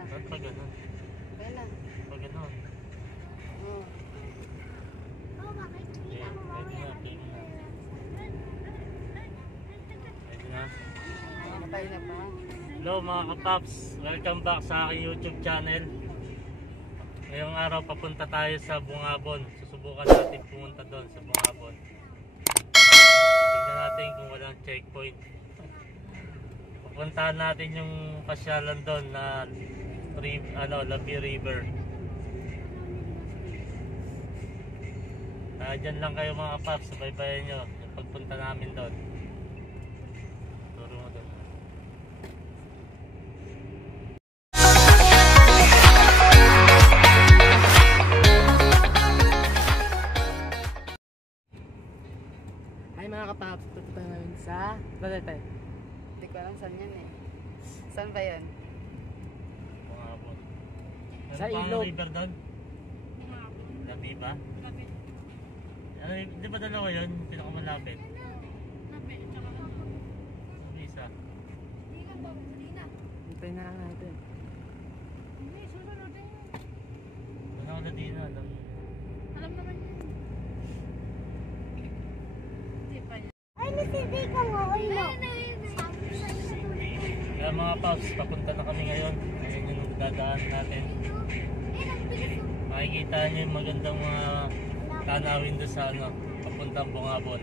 na. Ba't pa ganun? Ayan na. Pa ganun. Oo. Pwede na. Pwede na. Matay na pa. Hello mga kapaps, welcome back sa aking YouTube channel. Ngayong araw papunta tayo sa Bungabon. Susubukan natin pumunta doon sa Bungabon. Tingnan natin kung walang checkpoint. Pupuntahan natin yung pasyalan doon na Labi River. Dyan lang kayo mga kapaps, subaybayan nyo yung pagpunta namin doon. Turo mo doon. Hi mga kapaps, pupunta namin sa... Tayo. Hindi ko alam saan yan eh. Saan ba yan? Bungabon. Sa Ano ilog. pang river doon? Labi ba? Labi. Ano, di ba dalawa yun? Pinakamalapit. Labi. Sabi isa. Hintay na lang natin. Hindi, susunod din. Ano ako na din alam. Alam naman yun. Hindi pa yun. Ay, nasindi ka mo. Kaya mga paps, papunta na kami ngayon. Ngayon yung dadaan natin. Makikita nyo yung magandang mga tanawin doon sa papuntang Bungabon.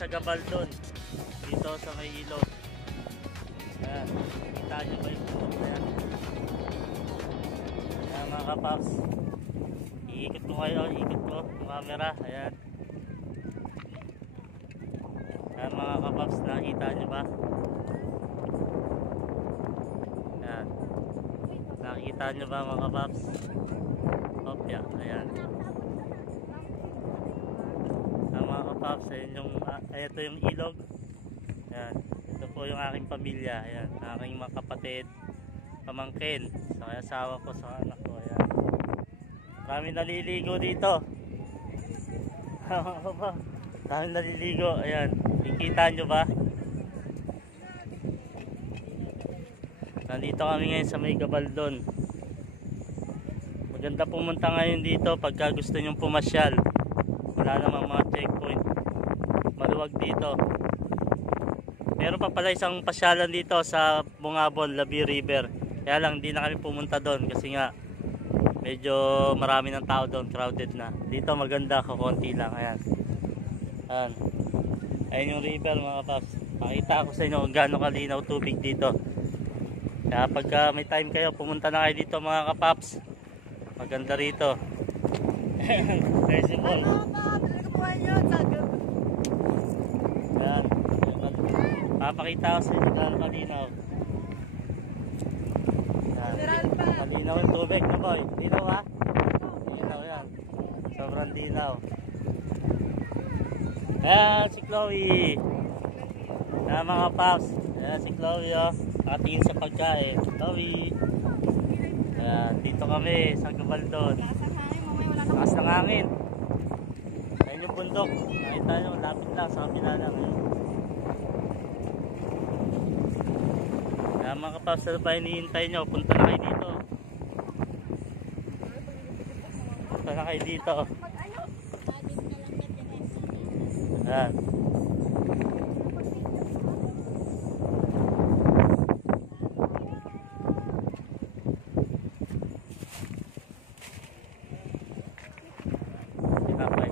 sa Gabaldon. Dito sa may ilog. Ayan, kita nyo ba yung bundok na yan? Ayan mga kapaps. Iikot ko kayo, ikot ko yung camera. Ayan. Ayan mga kapaps, nakita nyo ba? Ayan. Nakita nyo ba mga kapaps? Opya, ayan. Ayan mga kapaps, ayan yung, ito yung ilog. Ayan. Ito po yung aking pamilya. Ayan. Aking mga kapatid, pamangkin. Sa asawa ko, sa anak ko. Ayan. Marami naliligo dito. Marami naliligo. Ayan. Kikita nyo ba? Nandito kami ngayon sa may Gabaldon. Maganda pumunta ngayon dito pagka gusto nyong pumasyal. Wala namang mga checkpoint. Maluwag dito. Meron pa pala isang pasyalan dito sa Bungabon, Labi River. Kaya lang hindi na kami pumunta doon kasi nga medyo marami ng tao doon, crowded na. Dito maganda, kakunti lang. Ayan. Ayan. Ayan yung river mga paps. Pakita ko sa inyo kung gaano kalinaw tubig dito. Kaya pagka may time kayo, pumunta na kayo dito mga kapaps. Maganda rito. Festival. Ayan. Papakita ko sa inyo gaano kalinaw. Ayan. Malinaw yung tubig na boy. Dinaw ha? Dinaw yan. Sobrang dinaw. Ayan si Chloe. Ayan mga paps. Ayan si Chloe oh. Nakatingin sa pagkain. Chloe. Ayan. Dito kami sa Gabaldon. Taas ng hangin. Ayan yung bundok. Nakita nyo. Lapit lang sa kapila lang. Ayan mga paps. Ano ba hinihintay nyo? Punta na kayo dito. Punta na kayo dito. Ayan. Tinapay.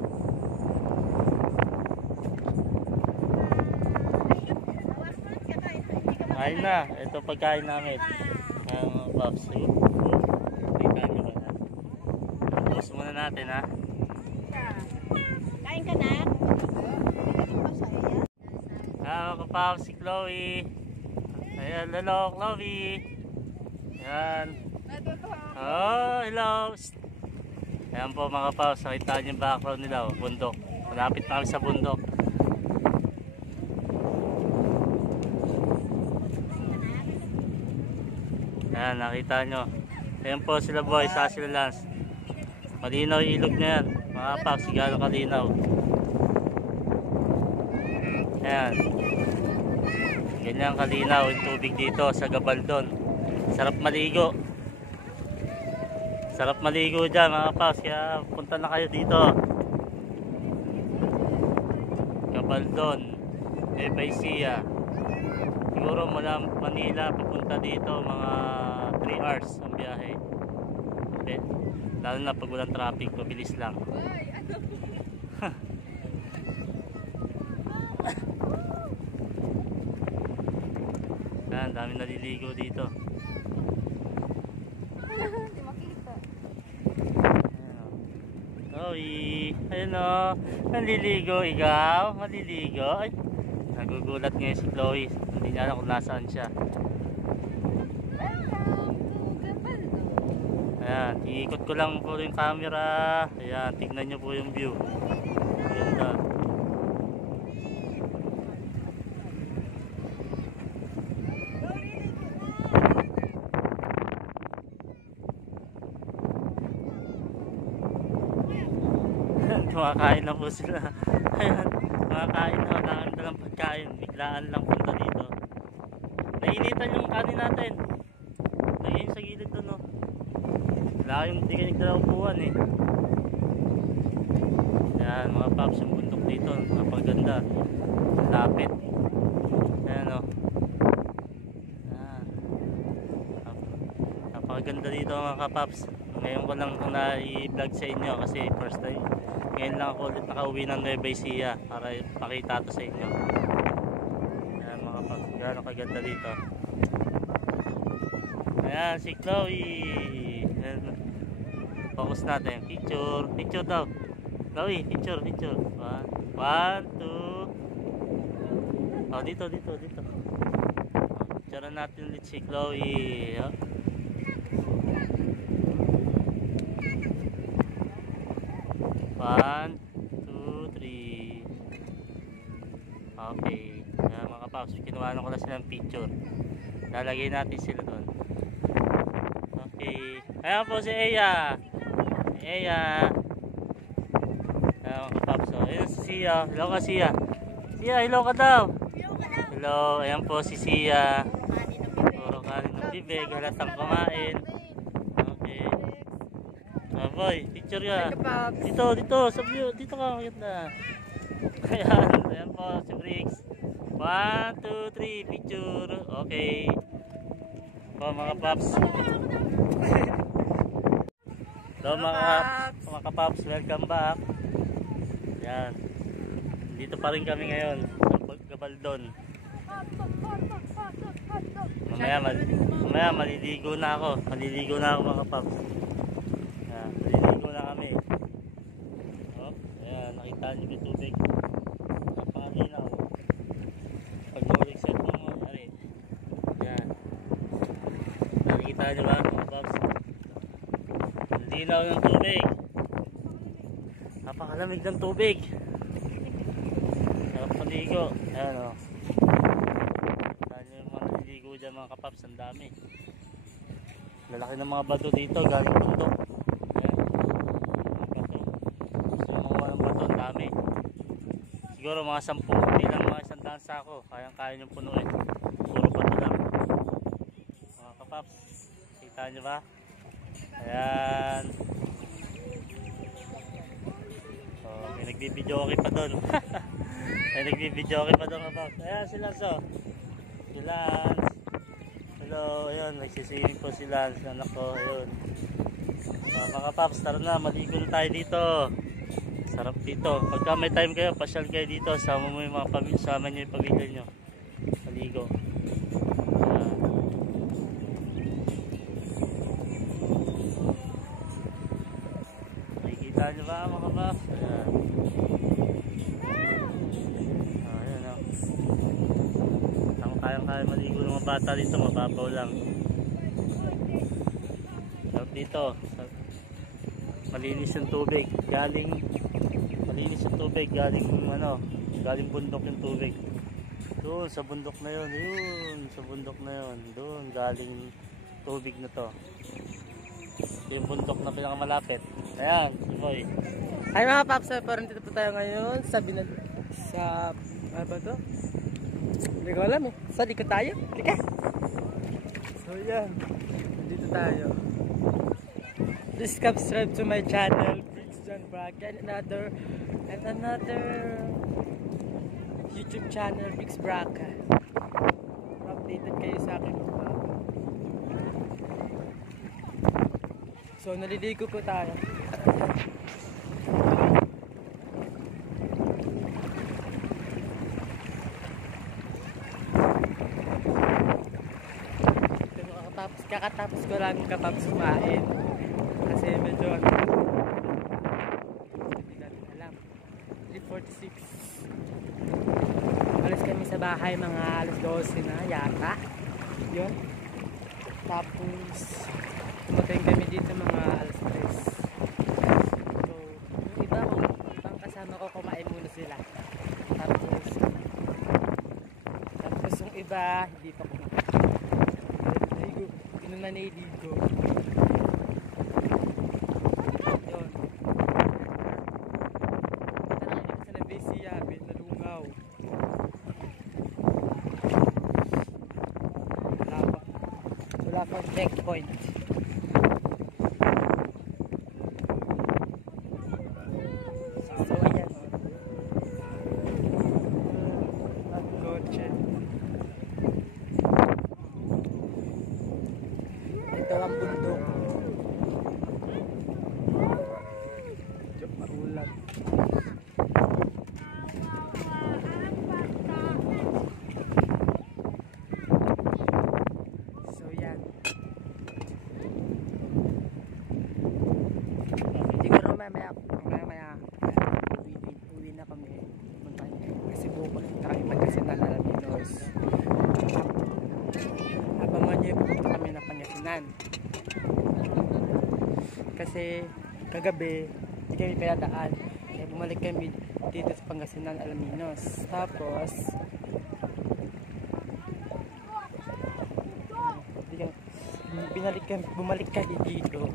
Kain na. Ito pagkain namin. Mga paps. Kita nyo ba na? Tapos muna natin ha. Kain ka na? Mga kapaps, si Chloe. Ayan, hello Chloe. Ayan. Oh, hello. Ayan po mga kapaps, nakita niyo yung background nila, oh, bundok. Malapit na kami sa bundok. Ayan, nakita nyo. Ayan po sila boy, sa sila Lance. Malinaw yung ilog na yan. Mga kapaps, sigalo kalinaw. Ayan. Ganyan kalinaw yung tubig dito sa Gabaldon. Sarap maligo. Sarap maligo dyan mga kapaps. Kaya punta na kayo dito. Gabaldon. Ebaisia. Siguro mula Manila papunta dito mga 3 hours ang biyahe. Okay. Lalo na pag walang traffic, mabilis lang. Yan, dami naliligo dito. Hindi makita. Chloe, ayun o, naliligo ikaw, maliligo. Ay, nagugulat ngayon si Chloe, hindi niya alam kung nasaan siya. Ayan, iikot ko lang po yung camera. Ayan, tignan nyo po yung view. Ganda. Kumakain na po sila. Ayan, kumakain na. Wala dalang pagkain. Biglaan lang punta dito. Nainitan yung kanin natin. Lagyan sa gilid doon, no. Wala yung tiganig na upuan eh. Ayan, mga paps, yung bundok dito. Napaganda. Lapit. Ayan, no. Ayan. Napakaganda dito mga kapaps. Ngayon ko lang na i-vlog sa inyo kasi Ngayon lang ako ulit nakauwi ng Nueva Ecija para pakita to sa inyo. Ayan mga paps, gano'ng kaganda dito. Ayan si Chloe. Ayan. Focus natin. Picture daw. Chloe, picture. One, two. Oh, dito. Picture natin ulit si Chloe. Oh. One, two, three. Okay. Ayan, mga paps, kinuha ko na silang picture. Lalagay natin sila doon. Okay. Ayan po si Eya. Ayan mga paps. Ayan si Sia. Hello ka Sia. Sia, hello ka daw. Hello. Ayan po si Sia. Puro kanin ng bibig. Halatang kumain. Okay. Boy, picture ka. Dito, sa view. Dito ka, maganda. Ayan po, si Briggs. 1, 2, 3, picture. Okay. Po mga paps. So mga paps, welcome back. Yan. Dito pa rin kami ngayon sa Gabaldon. Mamaya maliligo na ako. Mga paps. Maliligo na kami. Oh, ayan, nakita niyo yung tubig. Napakalinaw. Pag no-reset mo, ari. Ayan. Nakikita niyo ba mga paps? Ang linaw ng tubig. Napakalamig ng tubig. Sarap maligo. Ayan o. Nakikita niyo yung mga naliligo dyan mga kapaps. Ang dami. Lalaki ng mga bato dito. Galing bundok. Siguro mga 10, hindi lang mga 100 sako. Kayang-kaya niyong punuin. Puro bato lang. Mga kapaps, kita niyo ba? Ayan. Oh, may nagbibideo okay pa doon. May nagbibideo okay pa doon kapaps. Ayan si Lance. Si Lance. Hello, ayun, nagsisingin po si Lance. Anak ko, ayun. Mga kapaps, tara na, maligo na tayo dito. Sarap dito. Pagka may time kayo, pasyal kayo dito. Sama mo yung mga pamilya, sama nyo yung pamilya nyo. Maligo. Nakikita nyo ba mga kapaps? Ayan o. Kaya maligo ng mga bata dito. Mababaw lang. Sarap dito. Malinis yung tubig. Galing bundok yung tubig. Doon sa bundok na yun. Doon galing tubig na to. Yung bundok na pinakamalapit. Ayan, si Boy. Hi mga paps, parang dito po tayo ngayon sa ano ba to? Hindi ko alam eh. Sa likod tayo. Lika. So yan. Dito tayo. Please subscribe to my channel, Briggs John Brack, and another YouTube channel, Briggs Brack. Updated kayo sa akin. So naliligo po tayo. Kakatapos ko lang kapaps kumain. Kasi medyo hindi natin alam. 3:46. Alis kami sa bahay mga alas 12 na yata. Yun. Tapos tumating kami dito mga alas 3. So yung iba ibang kasama ko kumain muna sila. Tapos yung iba hindi pa kumain. Pinong na nailigo. Yun. Tara sa Nueva Ecija, Nalungaw. Wala pang checkpoint. So ayan. Nagkotse. Ito ang bundok. Medyo maulan. kasi kagabi hindi kami pinadaan. Kaya bumalik kami dito sa Pangasinan, Alaminos. Tapos bumalik kami dito.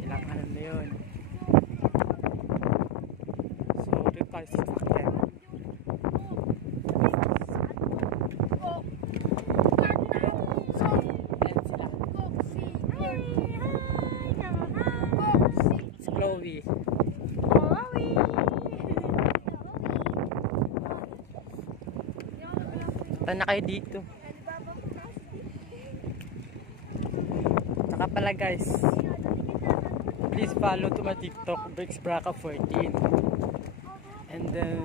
Ilang ano na yun. So, dito tayo sa sasakyan. Si Chloe. Punta na kayo dito. Saka pala guys, please follow to my TikTok, BrixBraka14. And then,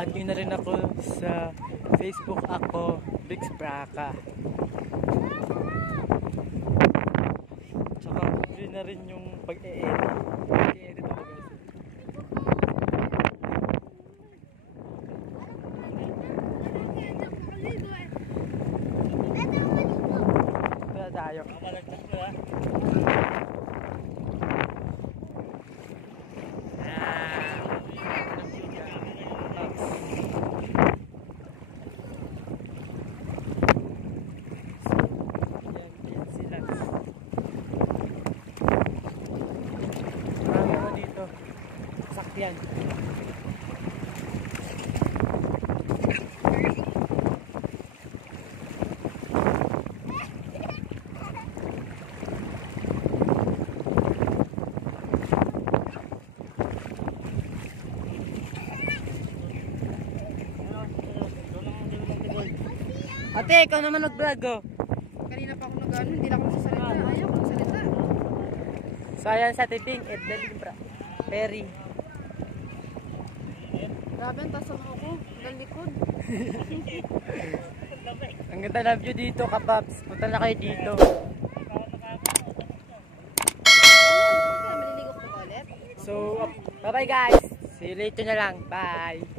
add nyo na rin ako sa Facebook ako, BrixBraka. Tsaka, free na rin yung pag-e-edit. Pag-e-edit ako guys. Ito tayo. Kamalagtas mo ha. Sakyan. Ate, ikaw naman nag-vlog oh. Kanina pa ako nag-ano, hindi na ako sasalita. Ayaw ko magsalita. So ayan sa titing, Edlin Perry. Grabe, ang taas mo ako. Hanggang likod. Ang ganda na view dito, kapaps. Punta na kayo dito. Maliligo ko ulit. So, bye-bye guys. See you later na lang. Bye.